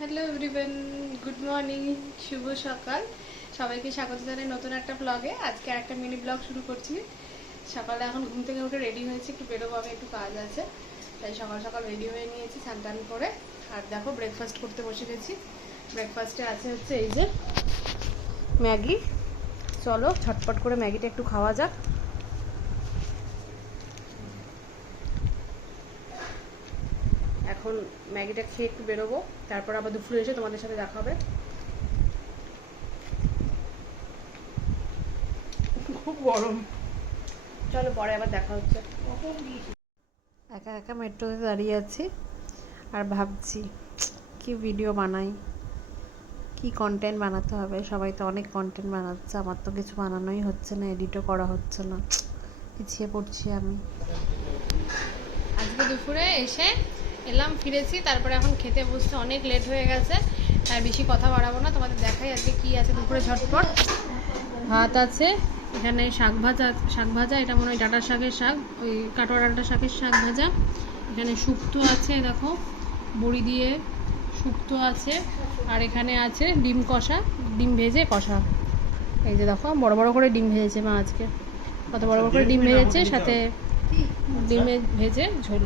Hello everyone, good morning, শুভ সকাল। সবাইকে স্বাগত জানাই নতুন একটা ব্লগে। আজকে একটা মিনি ব্লগ শুরু করছি। সকালে এখন ঘুম থেকে উঠে রেডি হয়েছি, একটু বেরোবো, আমি একটু কাজ আছে, তাই সকাল সকাল রেডি হয়ে নিয়েছি স্নান টান করে। আর দেখো ব্রেকফাস্ট করতে বসে গেছি। ব্রেকফাস্টে আছে হচ্ছে এই যে ম্যাগি। চলো ঝটপট করে ম্যাগিটা একটু খাওয়া যাক। এখন ম্যাগিটা খেয়ে একটু বেরোবো, তারপর আবার দুপুরে এসে তোমাদের সাথে দেখা হবে। খুব গরম, চলো পরে আবার দেখা হচ্ছে। একা একা মেট্রোতে দাঁড়িয়ে আছি আর ভাবছি কি ভিডিও বানাই, কি কন্টেন্ট বানাতে হবে। সবাই তো অনেক কন্টেন্ট বানাচ্ছে, আমার তো কিছু বানানোই হচ্ছে না, এডিটও করা হচ্ছে না, পিছিয়ে পড়ছি আমি। আজকে দুপুরে এসে এলাম, ফিরেছি, তারপরে এখন খেতে বসতে অনেক লেট হয়ে গেছে, আর বেশি কথা বাড়াবো না, তোমাদের দেখাই আজকে কি আছে দুপুরে। ঝটপট ভাত আছে, এখানে শাক ভাজা, এটা মনে হয় ডাঁটা শাকের শাক, ওই কাটোয়া ডাঁটা শাকের শাক ভাজা। এখানে শুক্তো আছে, দেখো বড়ি দিয়ে শুক্তো আছে। আর এখানে আছে ডিম কষা, ডিম ভেজে কষা। এই যে দেখো বড় বড় করে ডিম ভেজেছে মা আজকে, কত বড় বড় করে ডিম ভেজেছে, সাথে ডিমে ভেজে ঝোল।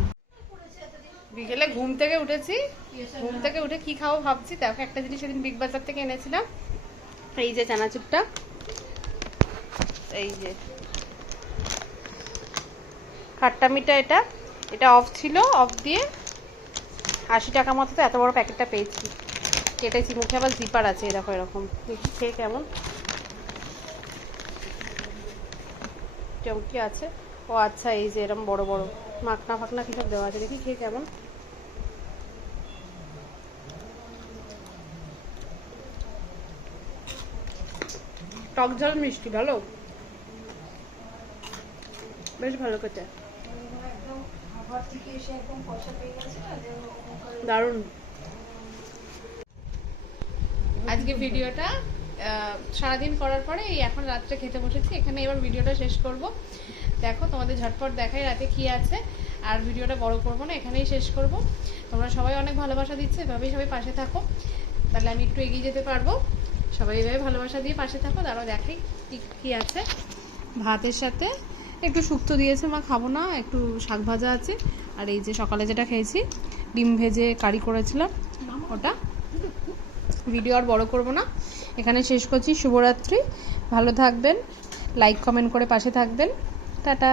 বিকেলে ঘুম থেকে উঠেছি, ঘুম থেকে উঠে কি খাবো ভাবছি। দেখো একটা জিনিস সেদিন বিগ বাজার থেকে এনেছিলাম, এই যে চানাচুরটা, এই যে খাট্টা মিঠা, এটা অফ ছিল, অফ দিয়ে 80 টাকা মতো তো এত বড় প্যাকেটটা পেয়েছি। কেটেছি, মুখে আবার জিপার আছে, দেখো এরকম। দেখি খেয়ে কেমন, চমকি আছে। ও আচ্ছা, এই যে এরকম বড় বড় মাখনা ফাকনা কি সব দেওয়া আছে, দেখি খেয়ে কেমন। টক ঝাল মিষ্টি, ভালো, বেশ ভালো খেতে, দারুণ। আজকে ভিডিওটা সারাদিন করার পরে এই এখন রাত্রে খেতে বসেছি, এখানে এবার ভিডিওটা শেষ করব। দেখো তোমাদের ঝটপট দেখাই রাতে কি আছে, আর ভিডিওটা বড় করব না, এখানেই শেষ করব। তোমরা সবাই অনেক ভালোবাসা দিচ্ছে, এভাবেই সবাই পাশে থাকো, তাহলে আমি একটু এগিয়ে যেতে পারবো। সবাই এভাবে ভালোবাসা দিয়ে পাশে থাকো। দাঁড়াও দেখাই কি আছে। ভাতের সাথে একটু শুক্তো দিয়েছে মা, খাবো না, একটু শাক ভাজা আছে, আর এই যে সকালে যেটা খেয়েছি ডিম ভেজে কারি করেছিলাম ওটা। ভিডিও আর বড় করব না, এখানে শেষ করছি। শুভরাত্রি, ভালো থাকবেন, লাইক কমেন্ট করে পাশে থাকবেন, টাটা।